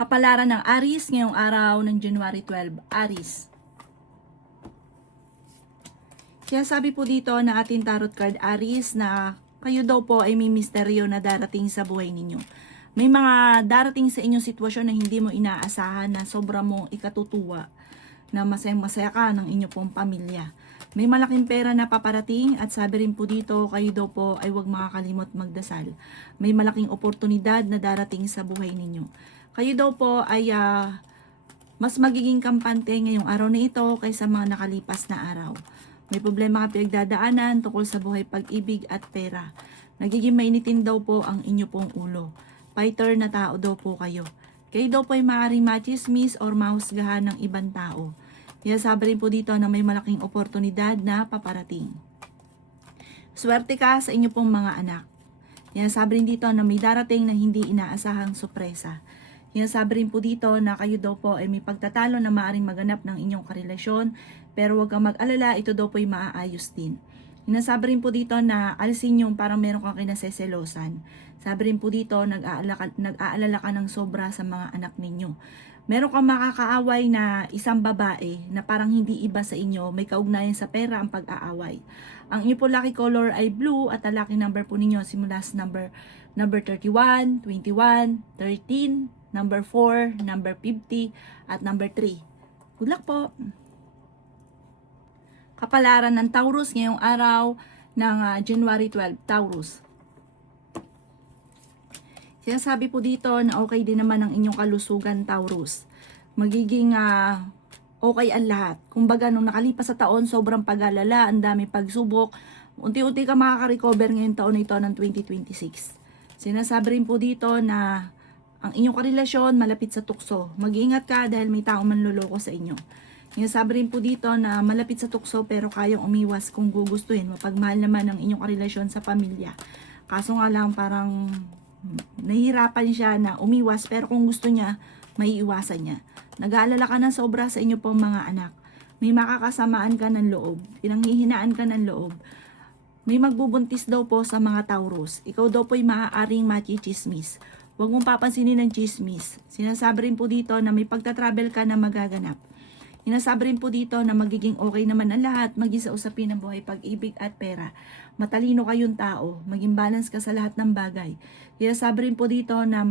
Kapalaran ng Aries ngayong araw ng January 12. Aries. Kaya sabi po dito na ating tarot card Aries na kayo daw po ay may misteryo na darating sa buhay ninyo. May mga darating sa inyong sitwasyon na hindi mo inaasahan na sobra mong ikatutuwa na masayang masaya ka ng inyong pong pamilya. May malaking pera na paparating at sabi rin po dito kayo daw po ay huwag makakalimot magdasal. May malaking oportunidad na darating sa buhay ninyo. Kayo daw po ay mas magiging kampante ngayong araw na ito kaysa mga nakalipas na araw. May problema ka pinagdadaanan tungkol sa buhay, pag-ibig at pera. Nagiging mainitin daw po ang inyo pong ulo. Fighter na tao daw po kayo. Kayo daw po ay maaaring machismis or mahusgahan ng ibang tao. Kaya sabi rin po dito na may malaking oportunidad na paparating. Swerte ka sa inyo pong mga anak. Kaya sabi rin dito na may darating na hindi inaasahang sorpresa. Kaya sabi rin po dito na kayo daw po ay may pagtatalo na maaaring maganap ng inyong karelasyon, pero huwag kang mag-alala, ito daw po ay maaayos din. Sinasabi rin po dito na alisin yung parang meron kang kinaseselosan. Sabi rin po dito, nag-aalala ka ng sobra sa mga anak ninyo. Meron kang makakaaway na isang babae na parang hindi iba sa inyo, may kaugnayan sa pera ang pag-aaway. Ang inyo po lucky color ay blue at ang lucky number po ninyo simula sa number 31, 21, 13, number 4, number 50, at number 3. Good luck po! Kapalaran ng Taurus ngayong araw ng January 12, Taurus. Sinasabi po dito na okay din naman ang inyong kalusugan, Taurus. Magiging okay ang lahat. Kumbaga, nung nakalipas sa taon, sobrang pag-alala, ang dami pagsubok. Unti-unti ka makaka-recover ngayong taon na ito ng 2026. Sinasabi rin po dito na ang inyong karelasyon malapit sa tukso. Mag-iingat ka dahil may taong manloloko sa inyo. Sinasabi rin po dito na malapit sa tukso pero kayang umiwas kung gugustuhin. Mapagmahal naman ang inyong karelasyon sa pamilya. Kaso nga lang parang nahihirapan siya na umiwas pero kung gusto niya, maiiwasan niya. Nag-aalala ka ng sobra sa inyo pong mga anak. May makakasamaan ka ng loob. Pinanghihinaan ka ng loob. May magbubuntis daw po sa mga Taurus. Ikaw daw po ay maaaring machichismis. Huwag mong papansinin ng chismis. Sinasabi rin po dito na may pagta-travel ka na magaganap. Sinasabi rin po dito na magiging okay naman ang lahat, maging sa usapin ng buhay, pag-ibig at pera. Matalino kayong tao, maging balance ka sa lahat ng bagay. Sinasabi rin po dito na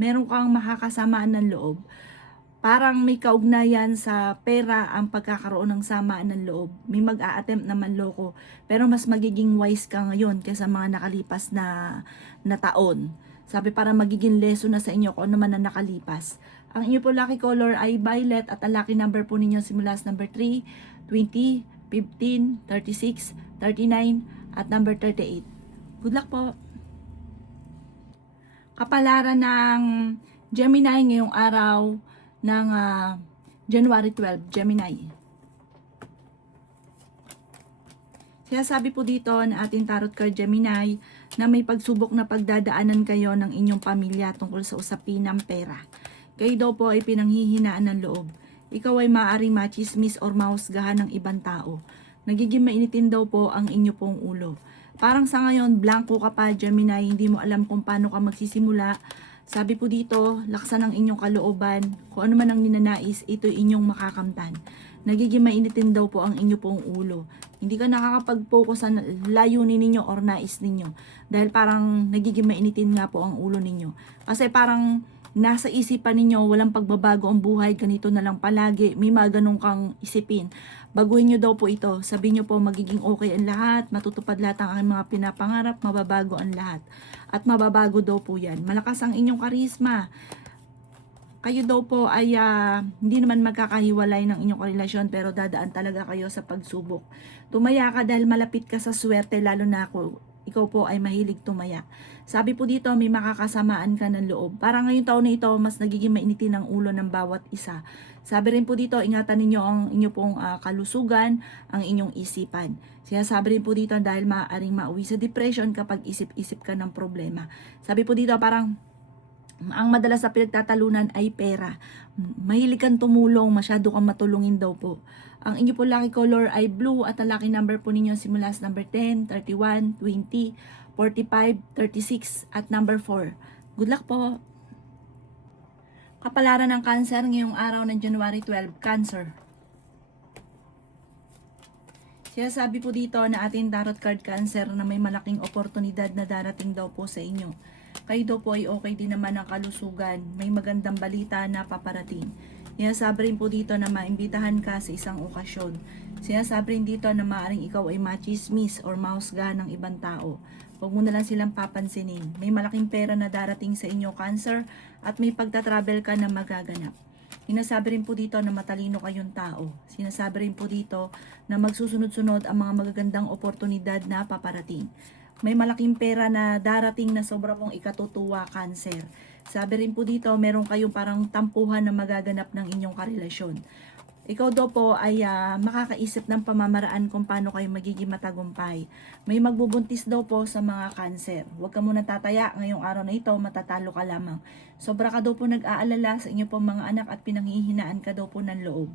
meron kang makakasamaan ng loob. Parang may kaugnayan sa pera ang pagkakaroon ng samaan ng loob. May mag-a-attempt na manloko. Pero mas magiging wise ka ngayon kaysa mga nakalipas na taon. Sabi para magiging lesson na sa inyo kung ano man ang nakalipas. Ang inyo po lucky color ay violet at ang lucky number po ninyo simula sa number 3, 20, 15, 36, 39 at number 38. Good luck po! Kapalaran ng Gemini ngayong araw ng January 12, Gemini. Sinasabi po dito na ating tarot card Gemini na may pagsubok na pagdadaanan kayo ng inyong pamilya tungkol sa usapin ng pera. Kayo daw po ay pinanghihinaan ng loob. Ikaw ay maaaring machismis or mahusgahan ng ibang tao. Nagiging mainitin daw po ang inyo pong ulo. Parang sa ngayon, blanco ka pa Gemini, hindi mo alam kung paano ka magsisimula. Sabi po dito, laksan ang inyong kalooban. Kung ano man ang ninanais, ito inyong makakamtan. Nagiging mainitin daw po ang inyo pong ulo. Hindi ka nakakapag-focus sa layunin ninyo or nais ninyo. Dahil parang nagiging mainitin nga po ang ulo ninyo. Kasi parang nasa isipan ninyo, walang pagbabago ang buhay, ganito na lang palagi. May mga ganun kang isipin. Baguhin nyo daw po ito. Sabihin nyo po magiging okay ang lahat, matutupad lahat ang mga pinapangarap, mababago ang lahat. At mababago daw po yan. Malakas ang inyong karisma. Kayo daw po ay hindi naman magkakahiwalay ng inyong relasyon pero dadaan talaga kayo sa pagsubok. Tumaya ka dahil malapit ka sa swerte lalo na ikaw po ay mahilig tumaya. Sabi po dito may makakasamaan ka ng loob. Para ngayong taon na ito mas nagiging mainitin ang ulo ng bawat isa. Sabi rin po dito ingatan ninyo ang inyong pong kalusugan, ang inyong isipan. Sabi rin po dito dahil maaaring mauwi sa depression kapag isip-isip ka ng problema. Sabi po dito parang ang madalas na pinagtatalunan ay pera. Mahilig kang tumulong, masyado kang matulungin daw po. Ang inyo po lucky color ay blue at ang lucky number po ninyo simula sa number 10, 31, 20, 45, 36 at number 4. Good luck po! Kapalaran ng Cancer ngayong araw ng January 12, Cancer. Sinasabi po dito na ating tarot card Cancer na may malaking oportunidad na darating daw po sa inyo. Kayo daw po ay okay din naman ang kalusugan. May magandang balita na paparating. Sinasabi rin po dito na maimbitahan ka sa isang okasyon. Sinasabi rin dito na maaaring ikaw ay machismis or mahusgahan ng ibang tao. Huwag mo na lang silang papansinin. May malaking pera na darating sa inyo, Cancer, at may pagta-travel ka na magaganap. Sinasabi rin po dito na matalino kayong tao. Sinasabi rin po dito na magsusunod-sunod ang mga magagandang oportunidad na paparating. May malaking pera na darating na sobra pong ikatutuwa, Cancer. Sabi rin po dito, meron kayong parang tampuhan na magaganap ng inyong karelasyon. Ikaw daw po ay makakaisip ng pamamaraan kung paano kayo magiging matagumpay. May magbubuntis daw po sa mga Cancer. Huwag ka muna tataya ngayong araw na ito, matatalo ka lamang. Sobra ka daw po nag-aalala sa inyo pong mga anak at pinanghihinaan ka daw po ng loob.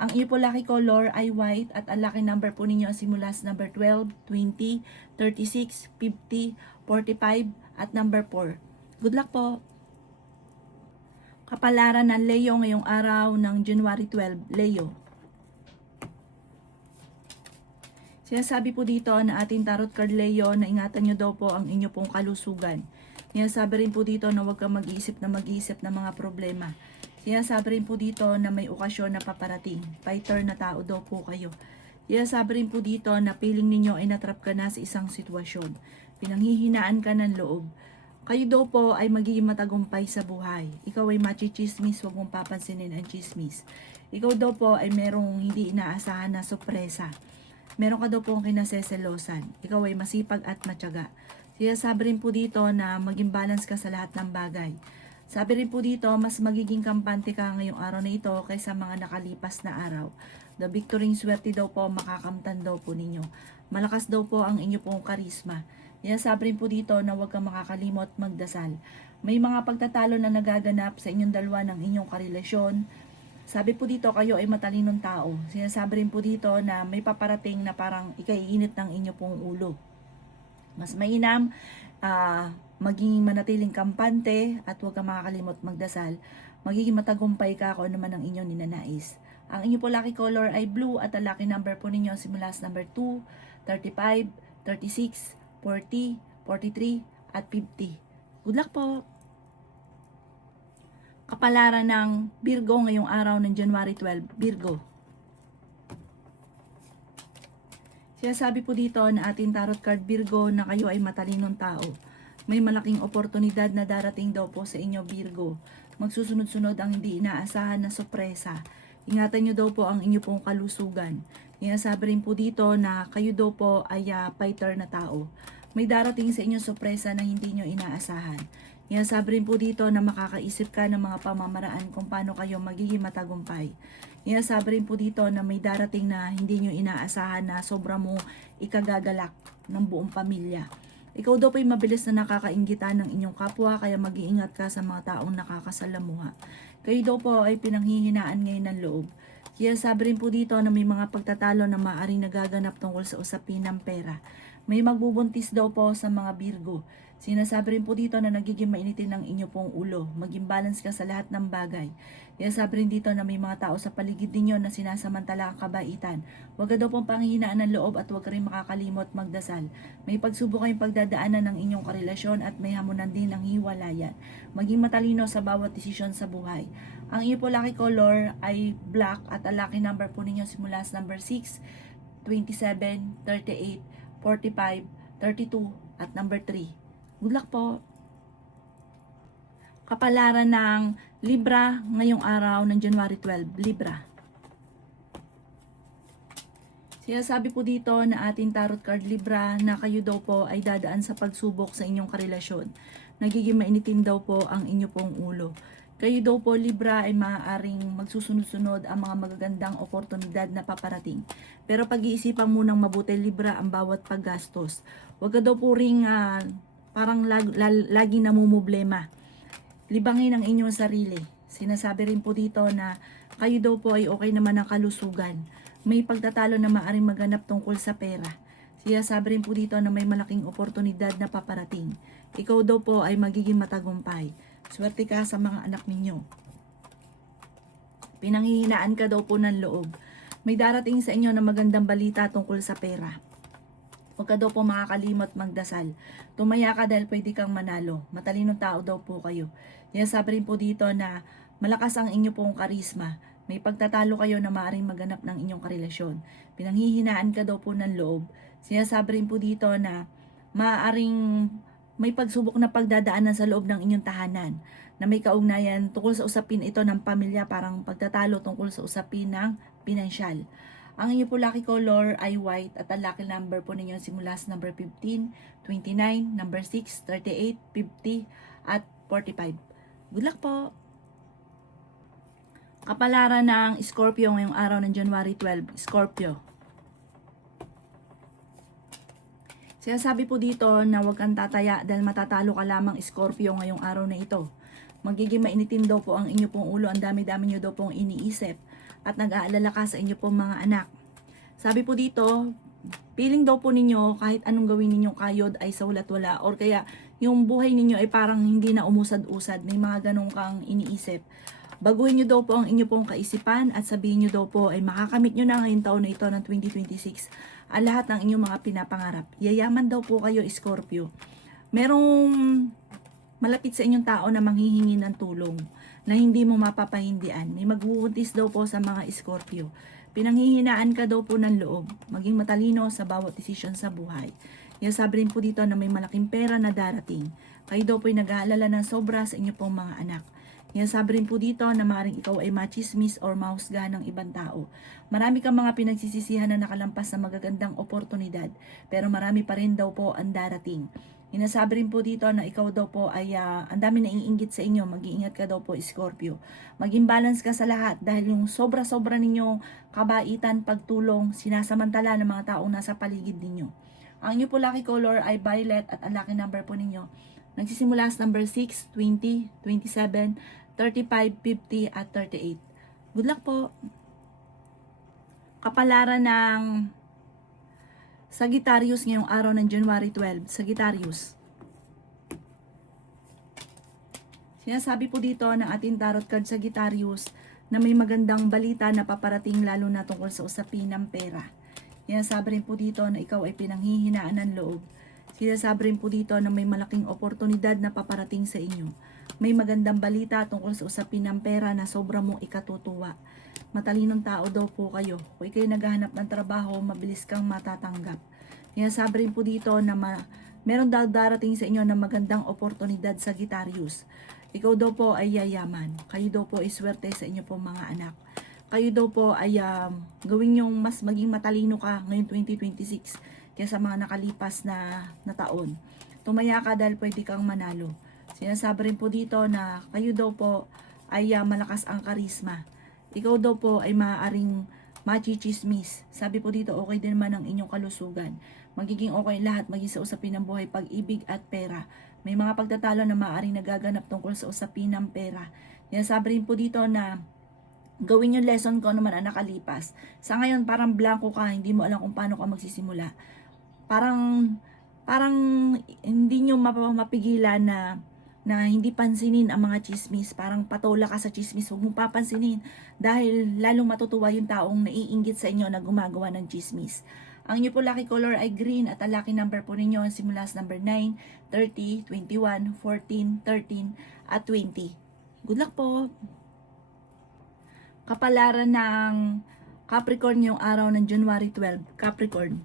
Ang iyo po lucky color ay white at ang lucky number po ninyo simula sa number 12, 20, 36, 50, 45 at number 4. Good luck po! Kapalaran ng Leo ngayong araw ng January 12, Leo. Sinasabi po dito na ating tarot card Leo na ingatan nyo daw po ang inyo pong kalusugan. Sinasabi rin po dito na huwag kang mag-iisip ng mga problema. Sinasabi rin po dito na may okasyon na paparating. Fighter na tao daw po kayo. Sinasabi rin po dito na feeling ninyo ay natrap ka na sa isang sitwasyon. Pinanghihinaan ka ng loob. Kayo daw po ay magiging matagumpay sa buhay. Ikaw ay machichismis, huwag mong papansinin ang chismis. Ikaw daw po ay merong hindi inaasahan na sorpresa. Meron ka daw po ang kinaseselosan. Ikaw ay masipag at matyaga. Sinasabi rin po dito na maging balance ka sa lahat ng bagay. Sabi rin po dito, mas magiging kampante ka ngayong araw na ito kaysa mga nakalipas na araw. The victory swerte daw po, makakamtan daw po ninyo. Malakas daw po ang inyo pong karisma. Sinasabi rin po dito na huwag kang makakalimot magdasal. May mga pagtatalo na nagaganap sa inyong dalawa ng inyong karelasyon. Sabi po dito, kayo ay matalinong tao. Sinasabi rin po dito na may paparating na parang ikaiinit ng inyo pong ulo. Mas mainam, maging manatiling kampante at huwag kang makakalimot magdasal. Magiging matagumpay ka kung ano man ang inyong ninanais. Ang inyo po lucky color ay blue at ang lucky number po ninyo simula sa number 2, 35, 36, 40, 43, at 50. Good luck po! Kapalaran ng Virgo ngayong araw ng January 12, Virgo. Sinasabi po dito na ating tarot card Virgo na kayo ay matalinong tao. May malaking oportunidad na darating daw po sa inyo, Virgo. Magsusunod-sunod ang hindi inaasahan na sorpresa. Ingatan nyo daw po ang inyo pong kalusugan. Sinasabi rin po dito na kayo daw po ay fighter na tao. May darating sa inyo sorpresa na hindi nyo inaasahan. Sinasabi rin po dito na makakaisip ka ng mga pamamaraan kung paano kayo magiging matagumpay. Sinasabi rin po dito na may darating na hindi nyo inaasahan na sobra mo ikagagalak ng buong pamilya. Ikaw daw po ay mabilis na nakakainggitan ng inyong kapwa kaya mag-iingat ka sa mga taong nakakasalamuha. Kayo daw po ay pinanghihinaan ngayon ng loob. Kaya sabi rin po dito na may mga pagtatalo na maaaring nagaganap tungkol sa usapin ng pera. May magbubuntis daw po sa mga Virgo. Sinasabi rin po dito na nagiging mainitin ng inyo pong ulo. Maging balance ka sa lahat ng bagay. Sinasabi rin dito na may mga tao sa paligid ninyo na sinasamantala ang kabaitan. Huwag ka daw pong panghihinaan ng loob at huwag ka rin makakalimot magdasal. May pagsubok kayong pagdadaanan ng inyong karelasyon at may hamunan din ng hiwalayan. Maging matalino sa bawat desisyon sa buhay. Ang iyo po lucky color ay black at ang lucky number po ninyo simula sa number 6, 27, 38, 45, 32 at number 3. Good luck po! Kapalaran ng Libra ngayong araw ng January 12, Libra. Sinasabi po dito na ating tarot card Libra na kayo daw po ay dadaan sa pagsubok sa inyong karelasyon. Nagiging mainitin daw po ang inyo pong ulo. Kayo daw po Libra ay maaaring magsusunod-sunod ang mga magagandang oportunidad na paparating. Pero pag-iisipan munang mabuti Libra ang bawat paggastos. Huwag ka daw po ring parang lagi namumblema. Libangin ang inyong sarili. Sinasabi rin po dito na kayo daw po ay okay naman ang kalusugan. May pagtatalo na maaaring maganap tungkol sa pera. Sinasabi rin po dito na may malaking oportunidad na paparating. Ikaw daw po ay magiging matagumpay. Swerte ka sa mga anak ninyo. Pinanghihinaan ka daw po ng loob. May darating sa inyo na magandang balita tungkol sa pera. Huwag ka daw po makakalimot magdasal. Tumaya ka dahil pwede kang manalo. Matalinong tao daw po kayo. Kaya sabi rin po dito na malakas ang inyo pong karisma. May pagtatalo kayo na maaaring maganap ng inyong karelasyon. Pinanghihinaan ka daw po ng loob. Sinasabi rin po dito na maaaring may pagsubok na pagdadaanan sa loob ng inyong tahanan na may kaugnayan tungkol sa usapin ito ng pamilya, parang pagtatalo tungkol sa usapin ng pinansyal. Ang inyo po lucky color ay white at ang lucky number po ninyo simula sa number 15, 29, number 6, 38, 50 at 45. Good luck po! Kapalaran ng Scorpio ngayong araw ng January 12, Scorpio. Sinasabi po dito na huwag kang tataya dahil matatalo ka lamang Scorpio ngayong araw na ito. Magiging mainitin daw po ang inyo pong ulo, ang dami-dami nyo daw pong iniisip at nag-aalala ka sa inyo pong mga anak. Sabi po dito, feeling daw po ninyo kahit anong gawin ninyong kayod ay sa wala or kaya yung buhay ninyo ay parang hindi na umusad-usad, may mga ganong kang iniisip. Baguhin nyo daw po ang inyo pong kaisipan at sabihin nyo daw po ay makakamit nyo na ngayong taon na ito ng 2026 ang lahat ng inyong mga pinapangarap. Yayaman daw po kayo, Scorpio. Merong malapit sa inyong tao na manghihingi ng tulong na hindi mo mapapahindian. May magbubuntis daw po sa mga Scorpio. Pinanghihinaan ka daw po ng loob. Maging matalino sa bawat desisyon sa buhay. Yan sabi rin po dito na may malaking pera na darating. Kayo daw po ay nag-aalala ng sobra sa inyo pong mga anak. Yan sabi rin po dito na maaaring ikaw ay machismis or mahusgahan ng ibang tao. Marami kang mga pinagsisisihan na nakalampas sa magagandang oportunidad, pero marami pa rin daw po ang darating. Inasabi rin po dito na ikaw daw po ay ang dami na iinggit sa inyo. Mag-iingat ka daw po, Scorpio. Maging balance ka sa lahat dahil yung sobra-sobra ninyong kabaitan, pagtulong, sinasamantala ng mga taong nasa paligid ninyo. Ang inyo po lucky color ay violet at ang lucky number po ninyo nagsisimula sa number 6, 20, 27, 35, 50 at 38. Good luck po! Kapalaran ng Sagittarius ngayong araw ng January 12. Sagittarius. Sinasabi po dito ng ating tarot card Sagittarius na may magandang balita na paparating lalo na tungkol sa usapin ng pera. Sinasabi rin po dito na ikaw ay pinanghihinaan ng loob. Sinasabi rin po dito na may malaking oportunidad na paparating sa inyo. May magandang balita tungkol sa usapin ng pera na sobra mong ikatutuwa. Matalinong tao daw po kayo. Kung kayo naghahanap ng trabaho, mabilis kang matatanggap. Sinasabi rin po dito na meron daw darating sa inyo na magandang oportunidad sa Sagittarius. Ikaw daw po ay yayaman. Kayo daw po ay swerte sa inyo pong mga anak. Kayo daw po ay gawin yung mas maging matalino ka ngayong 2026 kaysa mga nakalipas na taon. Tumaya ka dahil pwede kang manalo. Sinasabi rin po dito na kayo daw po ay malakas ang karisma. Ikaw daw po ay maaaring machichismis. Sabi po dito okay din naman ang inyong kalusugan. Magiging okay lahat maging sa usapin ng buhay, pag-ibig at pera. May mga pagtatalo na maaaring nagaganap tungkol sa usapin ng pera. Sinasabi rin po dito na gawin yung lesson ko naman ang nakalipas. Sa ngayon parang blanco ka, hindi mo alam kung paano ka magsisimula. Parang hindi nyo mapigilan na hindi pansinin ang mga chismis. Parang patola ka sa chismis, huwag mong papansinin dahil lalong matutuwa yung taong naiinggit sa inyo na gumagawa ng chismis. Ang inyo po lucky color ay green at ang lucky number po ninyo simula sa number 9, 30, 21, 14, 13 at 20. Good luck po! Kapalaran ng Capricorn yung araw ng January 12, Capricorn.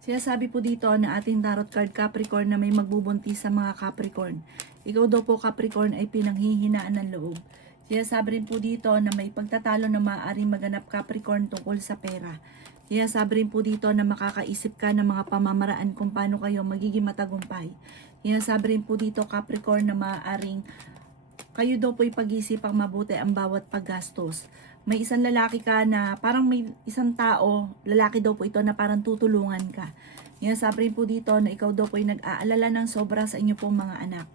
Sinasabi po dito na ating tarot card Capricorn na may magbubuntis sa mga Capricorn. Ikaw daw po Capricorn ay pinanghihinaan ng loob. Sinasabi rin po dito na may pagtatalo na maaaring maganap Capricorn tungkol sa pera. Sinasabi rin po dito na makakaisip ka ng mga pamamaraan kung paano kayo magiging matagumpay. Sinasabi rin po dito Capricorn na maaaring kayo daw po ipag-isipang mabuti ang bawat paggastos. May isang lalaki ka na parang may isang tao, lalaki daw po ito na parang tutulungan ka. Sabi rin po dito na ikaw daw po ay nag-aalala ng sobra sa inyo pong mga anak.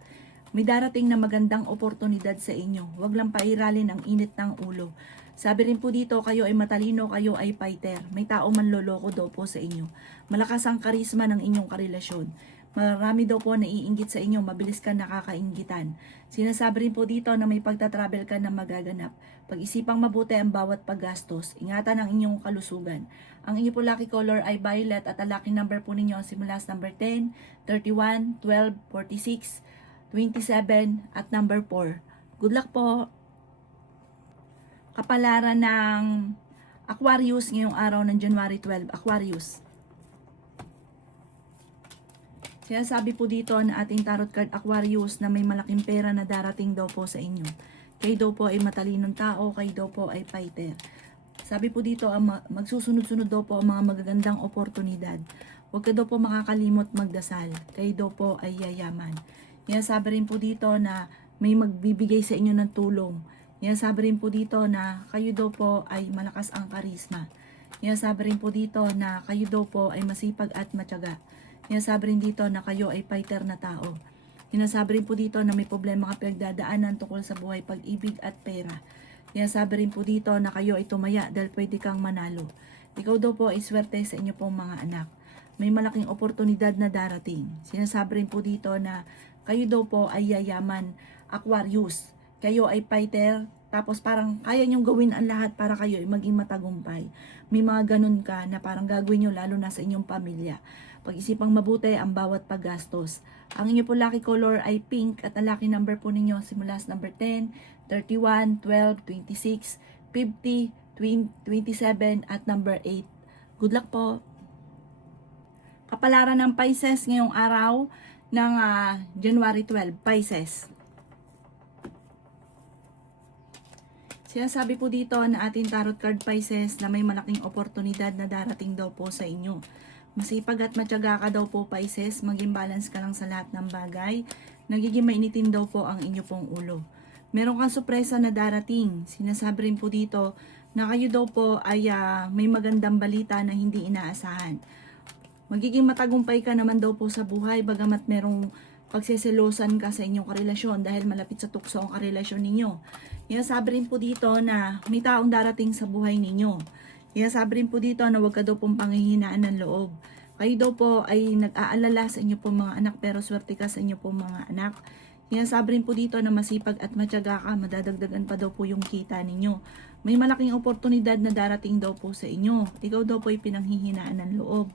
May darating na magandang oportunidad sa inyo. Huwag lang pairalin ang init ng ulo. Sabi rin po dito, kayo ay matalino, kayo ay fighter. May tao manloloko daw po sa inyo. Malakas ang karisma ng inyong karelasyon. Marami daw po naiinggit sa inyo, mabilis ka nakakainggitan. Sinasabi rin po dito na may pagtatravel ka na magaganap. Pag-isipang mabuti ang bawat paggastos. Ingatan ang inyong kalusugan. Ang inyong po lucky color ay violet at ang lucky number po ninyo simula sa number 10, 31, 12, 46, 27 at number 4. Good luck po! Kapalaran ng Aquarius ngayong araw ng January 12. Aquarius. Sinasabi po dito na ating tarot card Aquarius na may malaking pera na darating daw po sa inyo. Kayo daw po ay matalinong tao, kayo daw po ay fighter. Sabi po dito, magsusunod-sunod daw po ang mga magagandang oportunidad. Huwag ka daw po makakalimot magdasal. Kayo daw po ay yayaman. Sinasabi rin po dito na may magbibigay sa inyo ng tulong. Sinasabi rin po dito na kayo daw po ay malakas ang karisma. Sinasabi rin po dito na kayo daw po ay masipag at matyaga. Sinasabi rin dito na kayo ay fighter na tao. Sinasabi rin po dito na may problema ka pinagdadaanan tungkol sa buhay, pag-ibig at pera. Sinasabi rin po dito na kayo ay tumaya dahil pwede kang manalo. Ikaw daw po ay swerte sa inyo pong mga anak. May malaking oportunidad na darating. Sinasabi rin po dito na kayo daw po ay yayaman, Aquarius. Kayo ay fighter, tapos parang kaya nyong gawin ang lahat para kayo ay maging matagumpay. May mga ganun ka na parang gagawin nyo lalo na sa inyong pamilya. Pag-isipang mabuti ang bawat paggastos. Ang inyo po lucky color ay pink at ang lucky number po ninyo simula sa number 10, 31, 12, 26, 50, 27 at number 8. Good luck po! Kapalaran ng Pisces ngayong araw ng January 12. Pisces. Sinasabi po dito na ating tarot card Pisces na may malaking oportunidad na darating daw po sa inyo. Masipag at matyaga ka daw po Pisces, maging balance ka lang sa lahat ng bagay. Nagiging mainitin daw po ang inyo pong ulo. Meron kang sorpresa na darating. Sinasabi rin po dito na kayo daw po ay may magandang balita na hindi inaasahan. Magiging matagumpay ka naman daw po sa buhay bagamat merong pagseselosan ka sa inyong karelasyon dahil malapit sa tukso ang karelasyon ninyo. Sabi rin po dito na may taong darating sa buhay ninyo. Sabi rin po dito na huwag ka daw pong panghihinaan ng loob. Kayo daw po ay nag-aalala sa inyo pong mga anak pero swerte ka sa inyo pong mga anak. Sabi rin po dito na masipag at matyaga ka, madadagdagan pa daw po yung kita ninyo. May malaking oportunidad na darating daw po sa inyo. Ikaw daw po ay pinanghihinaan ng loob.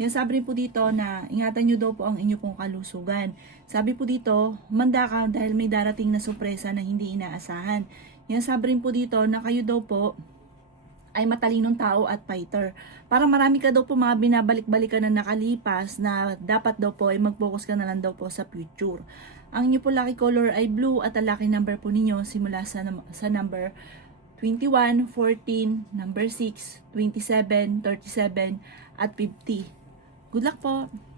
Sabi rin po dito na ingatan nyo daw po ang inyo pong kalusugan. Sabi po dito, manda ka dahil may darating na sorpresa na hindi inaasahan. Sabi rin po dito na kayo daw po ay matalinong tao at fighter. Para marami ka daw po mga binabalik-balikan na nakalipas na dapat daw po ay mag-focus ka na lang daw po sa future. Ang inyo po lucky color ay blue at ang lucky number po ninyo simula sa number 21, 14, number 6, 27, 37 at 50. Good luck po!